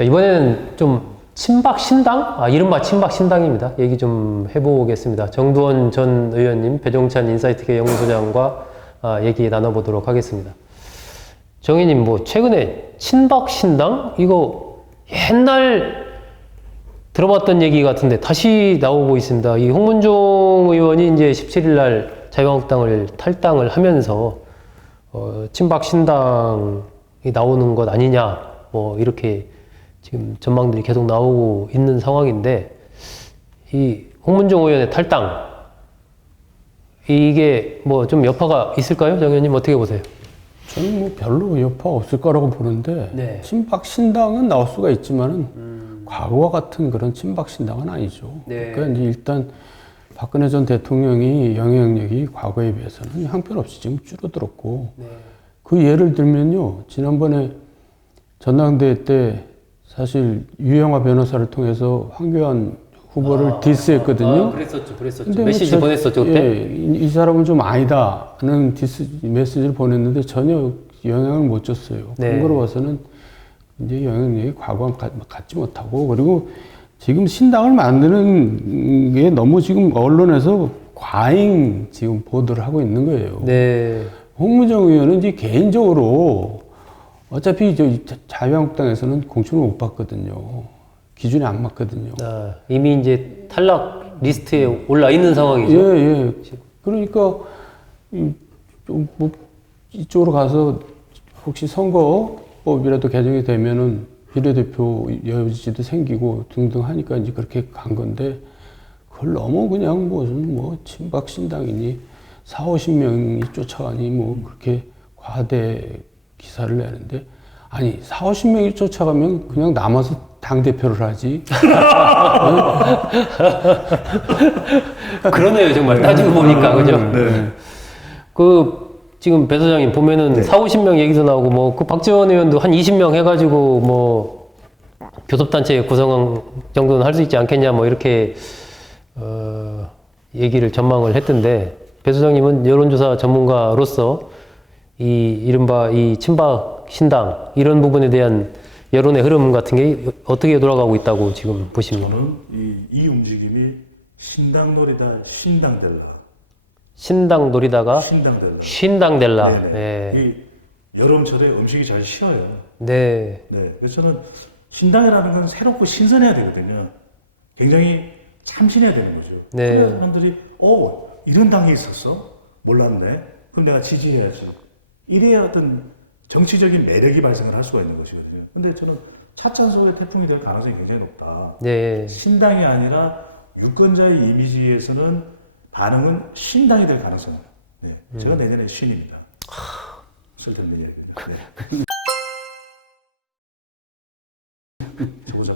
자, 이번에는 좀 친박 신당? 아, 이른바 친박 신당입니다. 얘기 좀 해보겠습니다. 정두원 전 의원님, 배종찬 인사이트계 연구소장과 아, 얘기 나눠보도록 하겠습니다. 정희님, 뭐, 최근에 친박 신당? 이거 옛날 들어봤던 얘기 같은데 다시 나오고 있습니다. 이 홍문종 의원이 이제 17일 날 자유한국당을 탈당을 하면서 어, 친박 신당이 나오는 것 아니냐, 뭐 이렇게 지금 전망들이 계속 나오고 있는 상황인데 이 홍문종 의원의 탈당 이게 뭐 좀 여파가 있을까요, 정 의원님 어떻게 보세요? 저는 뭐 별로 여파 없을 거라고 보는데 네. 친박 신당은 나올 수가 있지만은 과거와 같은 그런 친박 신당은 아니죠. 네. 그러니까 이제 일단 박근혜 전 대통령이 영향력이 과거에 비해서는 형편없이 지금 줄어들었고 그 예를 들면요 지난번에 전당대회 때 사실 유영아 변호사를 통해서 황교안 후보를 디스했거든요. 아, 그랬었죠, 그랬었죠. 뭐 메시지 저- 보냈었죠 그때. 예, 이, 이 사람은 좀 아니다는 디스 메시지를 보냈는데 전혀 영향을 못 줬어요. 네. 그런 거로 봐서는 이제 영향력이 과거와 같- 같지 못하고 그리고 지금 신당을 만드는 게 너무 지금 언론에서 과잉 지금 보도를 하고 있는 거예요. 네, 홍무정 의원은 이제 개인적으로 어차피 저 자- 자유한국당에서는 공천을 못 받거든요. 기준에 안 맞거든요. 아, 이미 이제 탈락 리스트에 올라 있는 상황이죠. 예, 예. 그러니까 뭐, 이쪽으로 가서 혹시 선거법이라도 개정이 되면은 비례대표 여지도 생기고 등등 하니까 이제 그렇게 간 건데 그걸 너무 그냥 무슨 뭐 친박 신당이니 4, 50명이 쫓아가니 뭐 그렇게 과대 기사를 내는데 아니 4, 50명이 쫓아가면 그냥 남아서 당 대표를 하지. 그러네요, 정말. 따지고 보니까 그죠. 네. 그 지금 배 소장님 보면은 4, 50명 얘기도 나오고 뭐 그 박지원 의원도 한 20명 해가지고 뭐 교섭단체 구성 정도는 할 수 있지 않겠냐 뭐 이렇게 어 얘기를 전망을 했던데 배 소장님은 여론조사 전문가로서 이 이른바 이 친박 신당 이런 부분에 대한 여론의 흐름 같은 게 어떻게 돌아가고 있다고 지금 보십니까? 저는 이, 이 움직임이 신당 놀이다 신당 될라 신당 노리다가 신당 될라 신당 될라. 네네. 네. 이 여름철에 음식이 잘 쉬어요 네. 네 그래서 저는 신당이라는 건 새롭고 신선해야 되거든요 굉장히 참신해야 되는 거죠 네. 그래야 사람들이 어 이런 당이 있었어 몰랐네 그럼 내가 지지해야지 이래야 어떤 정치적인 매력이 발생을 할 수가 있는 것이거든요 근데 저는 차찬소의 태풍이 될 가능성이 굉장히 높다 네. 신당이 아니라 유권자의 이미지에서는 반응은 신당이 될 가능성이 있어요. 네. 제가 내년에 신입니다. 쓸데없는 얘기입니다. 네.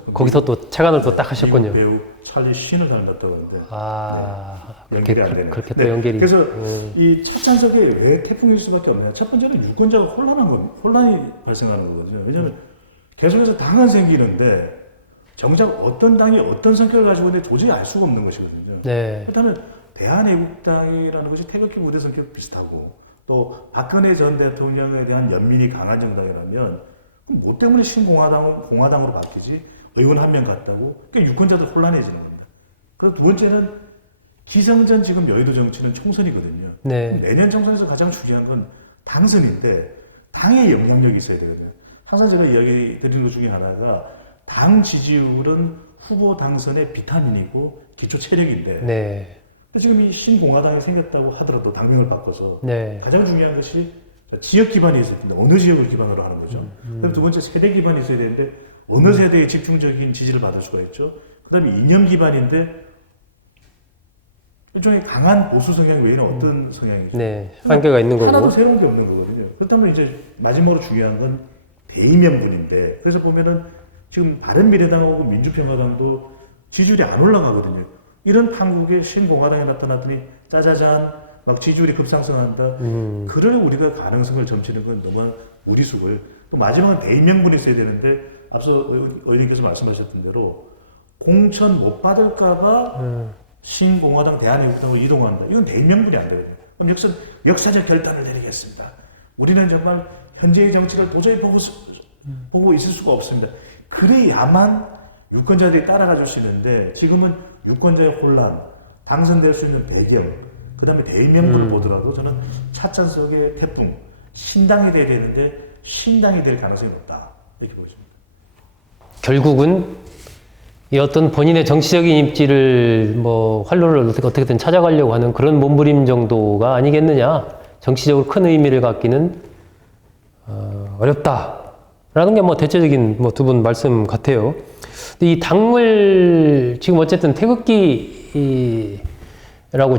거 거기서 또 차관을 또 딱 하셨군요. 미국 배우 찰리 신을 닮았다고 하는데 아, 그렇게, 연결이 안 되네요. 그렇게 또 네. 연결이. 그래서 음. 이 차찬석이 왜 태풍일 수밖에 없냐? 첫 번째는 유권자가 혼란한 거, 혼란이 발생하는 거거든요. 왜냐하면 계속해서 당은 생기는데 정작 어떤 당이 어떤 성격을 가지고 있는지 도저히 알 수가 없는 것이거든요. 네. 그렇다면 대한애국당이라는 것이 태극기 부대 성격 비슷하고 또 박근혜 전 대통령에 대한 연민이 강한 정당이라면 그럼 뭐 때문에 신공화당 공화당으로 바뀌지? 의원 한명 같다고? 그러니까 유권자도 혼란해지는 겁니다. 그리고 두 번째는 기성전 지금 여의도 정치는 총선이거든요. 네. 내년 총선에서 가장 중요한 건 당선인데 당의 영향력이 있어야 되거든요. 항상 제가 이야기 드리는 것 중에 하나가 당 지지율은 후보 당선의 비타민이고 기초 체력인데 네. 또 지금 이 신공화당이 생겼다고 하더라도 당명을 바꿔서 네. 가장 중요한 것이 지역 기반이 있을 텐데 어느 지역을 기반으로 하는 거죠. 음, 그다음 두 번째 세대 기반이 있어야 되는데 어느 세대에 집중적인 지지를 받을 수가 있죠. 그 다음에 이념 기반인데 일종의 강한 보수 성향 외에는 어떤 성향이죠? 네. 한계가 있는 하나도 거고. 새로운 게 없는 거거든요. 그렇다면 이제 마지막으로 중요한 건 대의명분인데 그래서 보면은 지금 바른미래당하고 민주평화당도 지지율이 안 올라가거든요. 이런 판국에 신공화당이 나타났더니 짜자잔 막 지지율이 급상승한다. 음. 그럴 우리가 가능성을 점치는 건 너무 무리수고요. 또 마지막은 대의명분이 있어야 되는데 앞서 의원님께서 말씀하셨던 대로 공천 못 받을까봐 음. 신공화당 대한애국당으로 이동한다. 이건 대의명분이 안 되거든요. 그럼 여기서 역사적 결단을 내리겠습니다. 우리는 정말 현재의 정치를 도저히 보고, 수- 보고 있을 수가 없습니다. 그래야만 유권자들이 따라가 줄 수 있는데 지금은 유권자의 혼란, 당선될 수 있는 배경, 그 다음에 대의명분을 보더라도 저는 차찬 속의 태풍, 신당이 돼야 되는데 신당이 될 가능성이 높다. 이렇게 보십니다. 결국은 이 어떤 본인의 정치적인 입지를 뭐 활로를 어떻게- 어떻게든 찾아가려고 하는 그런 몸부림 정도가 아니겠느냐. 정치적으로 큰 의미를 갖기는 어, 어렵다 라는 게 뭐 대체적인 뭐 두 분 말씀 같아요. 근데 이 당을 지금 어쨌든 태극기라고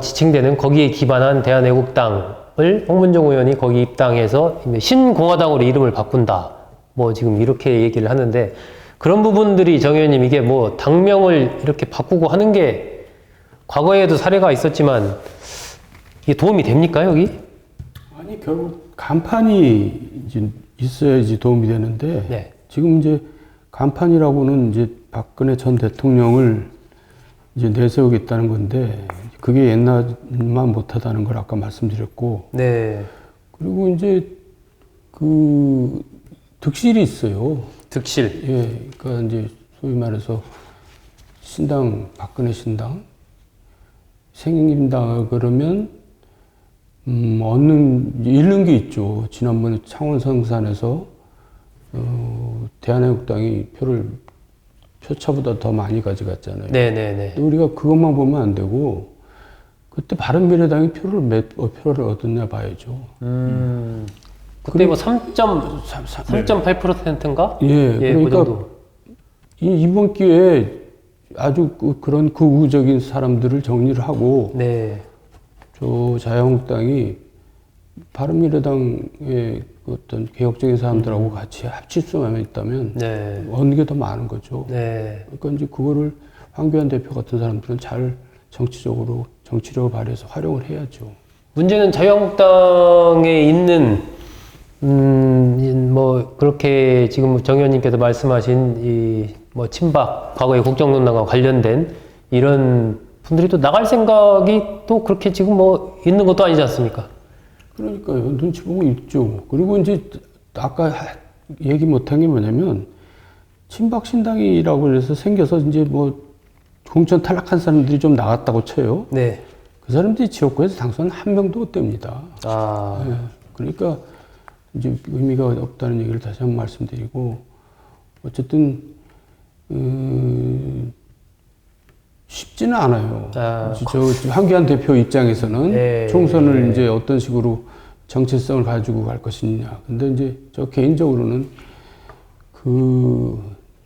지칭되는 거기에 기반한 대한애국당을 홍문종 의원이 거기 입당해서 신공화당으로 이름을 바꾼다. 뭐 지금 이렇게 얘기를 하는데 그런 부분들이 정 의원님 이게 뭐 당명을 이렇게 바꾸고 하는 게 과거에도 사례가 있었지만 이게 도움이 됩니까 여기? 아니 결국 간판이 이제 있어야지 도움이 되는데 네. 지금 이제 간판이라고는 이제 박근혜 전 대통령을 이제 내세우겠다는 건데 그게 옛날만 못하다는 걸 아까 말씀드렸고 네. 그리고 이제 그 득실이 있어요. 득실. 예, 그러니까 이제 소위 말해서 신당 박근혜 신당 생긴다 그러면 음, 얻는 잃는 게 있죠. 지난번에 창원 성산에서 어, 대한애국당이 표를 표차보다 더 많이 가져갔잖아요. 네네네. 우리가 그것만 보면 안 되고 그때 바른미래당이 표를 몇 어, 표를 얻었냐 봐야죠. 음. 그때 뭐 3점 3.8%인가? 예, 예, 그 그러니까 정도. 이, 이번 기회에 아주 그, 그런 극우적인 사람들을 정리를 하고 네. 저 자유한국당이 바른미래당의 그 어떤 개혁적인 사람들하고 같이 합칠 수만 있다면 네. 얻는 게 더 많은 거죠. 네. 그러니까 이제 그거를 황교안 대표 같은 사람들은 잘 정치적으로 정치력을 발휘해서 활용을 해야죠. 문제는 자유한국당에 있는 음, 뭐 그렇게 지금 정 의원님께서 말씀하신 이 뭐 친박 과거의 국정농단과 관련된 이런 분들이 또 나갈 생각이 또 그렇게 지금 뭐 있는 것도 아니지 않습니까? 그러니까요. 눈치 보고 있죠. 그리고 이제 아까 하- 얘기 못한 게 뭐냐면 친박 신당이라고 해서 생겨서 이제 뭐 공천 탈락한 사람들이 좀 나갔다고 쳐요. 네. 그 사람들이 지역구에서 당선 한 명도 못 됩니다. 아, 예. 그러니까 이제 의미가 없다는 얘기를 다시 한번 말씀드리고 어쨌든 음, 쉽지는 않아요. 아, 저, 저 황교안 대표 입장에서는 네, 총선을 네. 이제 어떤 식으로 정체성을 가지고 갈 것이냐. 근데 이제 저 개인적으로는 그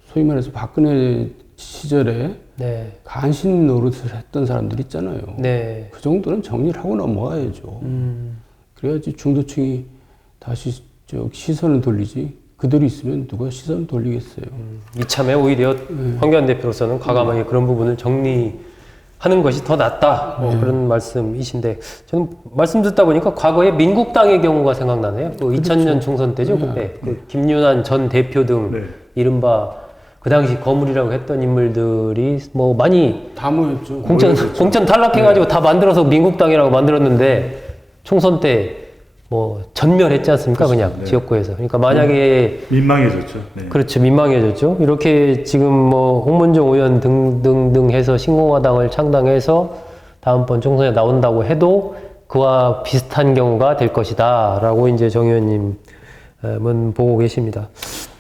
소위 말해서 박근혜 시절에 네. 간신 노릇을 했던 사람들 있잖아요. 네. 그 정도는 정리를 하고 넘어가야죠. 음, 그래야지 중도층이 다시 저 시선을 돌리지. 그대로 있으면 누가 시선을 돌리겠어요. 이참에 오히려 황교안 대표로서는 과감하게 그런 부분을 정리하는 것이 더 낫다. 뭐 그런 말씀이신데 저는 말씀 듣다 보니까 과거에 민국당의 경우가 생각나네요. 그 2000년 총선 때죠. 그때 그 김윤환 전 대표 등 네. 이른바 그 당시 거물이라고 했던 인물들이 뭐 많이 다 모였죠. 공천 공천 탈락해가지고 다 만들어서 민국당이라고 만들었는데 총선 때 뭐 전멸했지 않습니까? 그냥 네. 지역구에서. 그러니까 만약에 민망해졌죠. 네. 그렇죠. 민망해졌죠. 이렇게 지금 뭐 홍문종 의원 등등등 해서 신공화당을 창당해서 다음번 총선에 나온다고 해도 그와 비슷한 경우가 될 것이다. 라고 이제 정 의원님은 보고 계십니다.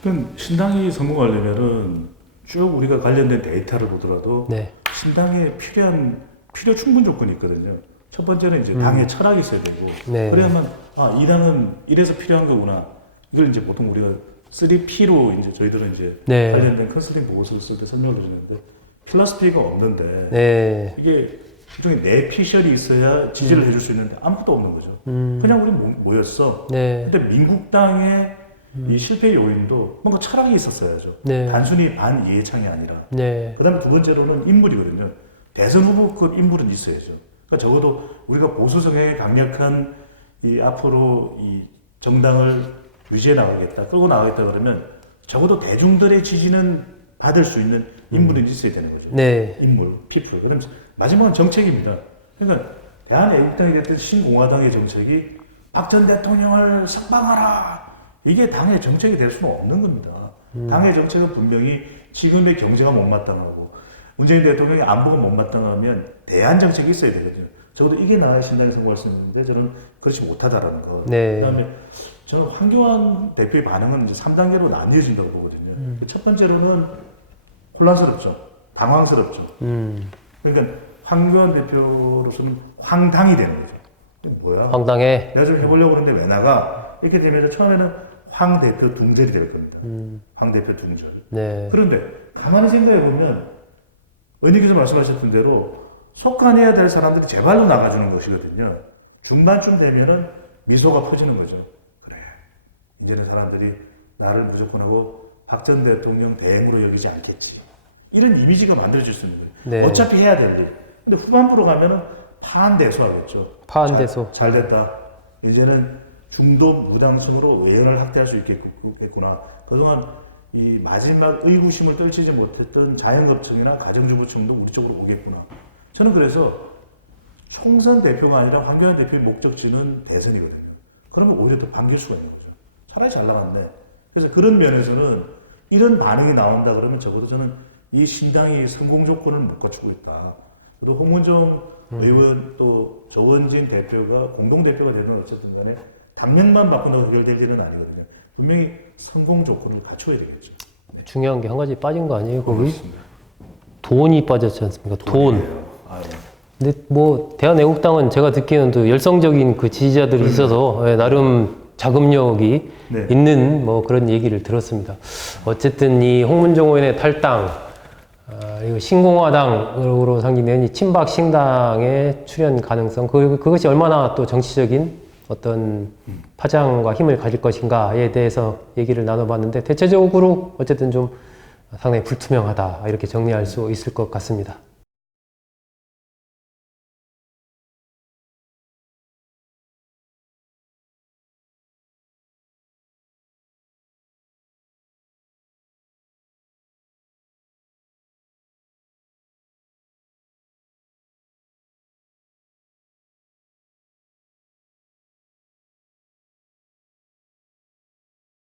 그럼 신당이 성공하려면은 쭉 우리가 관련된 데이터를 보더라도 네. 신당에 필요한 필요 충분 조건이 있거든요. 첫 번째는 이제 당의 철학이 있어야 되고 네. 그래야만 아 이 당은 이래서 필요한 거구나. 이걸 이제 보통 우리가 3P로 이제 저희들은 이제 네. 관련된 컨설팅 보고서를 쓸 때 설명을 해주는데 필러스 P가 없는데 네. 이게 일종의 내 피셜이 있어야 지지를 해줄 수 있는데 아무것도 없는 거죠. 그냥 우리 모- 모였어. 네. 근데 민국당의 이 실패 요인도 뭔가 철학이 있었어야죠. 네. 단순히 반 이해창이 아니라. 네. 그다음에 두 번째로는 인물이거든요. 대선 후보급 인물은 있어야죠. 그러니까 적어도 우리가 보수 성향이 강력한 이 앞으로 이 정당을 유지해 나가겠다, 끌고 나가겠다 그러면 적어도 대중들의 지지는 받을 수 있는 인물이 있어야 되는 거죠. 네. 인물, 피플. 그럼 마지막은 정책입니다. 그러니까 대한애국당이 됐든 신공화당의 정책이 박 전 대통령을 석방하라. 이게 당의 정책이 될 수는 없는 겁니다. 당의 정책은 분명히 지금의 경제가 못마땅하고 문재인 대통령의 안보가 못마땅하면 대안 정책이 있어야 되거든요. 적어도 이게 나라의 신당에 성공할 수 있는데 저는 그렇지 못하다라는 거. 네. 그다음에 저는 황교안 대표의 반응은 이제 3단계로 나뉘어진다고 보거든요. 음. 첫 번째로는 혼란스럽죠. 당황스럽죠. 음, 그러니까 황교안 대표로서는 황당이 되는 거죠. 뭐야? 황당해. 내가 좀 해보려고 그러는데 왜 나가? 이렇게 되면 처음에는 황 대표 둥절이 될 겁니다. 음, 황 대표 둥절. 네. 그런데 가만히 생각해 보면 의원님께서 말씀하셨던 대로 속간해야 될 사람들이 제발로 나가주는 것이거든요. 중반쯤 되면은 미소가 퍼지는 거죠. 그래. 이제는 사람들이 나를 무조건 하고 박 전 대통령 대행으로 여기지 않겠지. 이런 이미지가 만들어질 수 있는 거예요. 네. 어차피 해야 될 일. 근데 후반부로 가면은 파한대소하겠죠. 파한대소. 잘, 잘 됐다. 이제는 중도 무당층으로 외연을 확대할 수 있겠구나. 그동안 이 마지막 의구심을 떨치지 못했던 자영업층이나 가정주부층도 우리 쪽으로 오겠구나. 저는 그래서 총선 대표가 아니라 황교안 대표의 목적지는 대선이거든요. 그러면 오히려 더 반길 수가 있는 거죠. 차라리 잘 나갔네. 그래서 그런 면에서는 이런 반응이 나온다 그러면 적어도 저는 이 신당이 성공 조건을 못 갖추고 있다. 또 홍문종 의원 또 조원진 대표가 공동 대표가 되는 어쨌든 간에 당명만 바꾼다고 해결될 일은 아니거든요. 분명히 성공 조건을 갖춰야 되겠죠. 중요한 게 한 가지 빠진 거 아니에요? 거기 그렇습니다. 돈이 빠졌지 않습니까? 돈. 돈이에요. 아유. 근데 뭐 대한 애국당은 제가 듣기에는 또 열성적인 그 지지자들이 있어서 예, 나름 자금력이 네. 있는 뭐 그런 얘기를 들었습니다. 어쨌든 이 홍문종 의원의 탈당, 아, 이거 신공화당으로 상징되는 이 친박 신당의 출현 가능성, 그, 그것이 얼마나 또 정치적인 어떤 파장과 힘을 가질 것인가에 대해서 얘기를 나눠봤는데 대체적으로 어쨌든 좀 상당히 불투명하다 이렇게 정리할 수 있을 것 같습니다.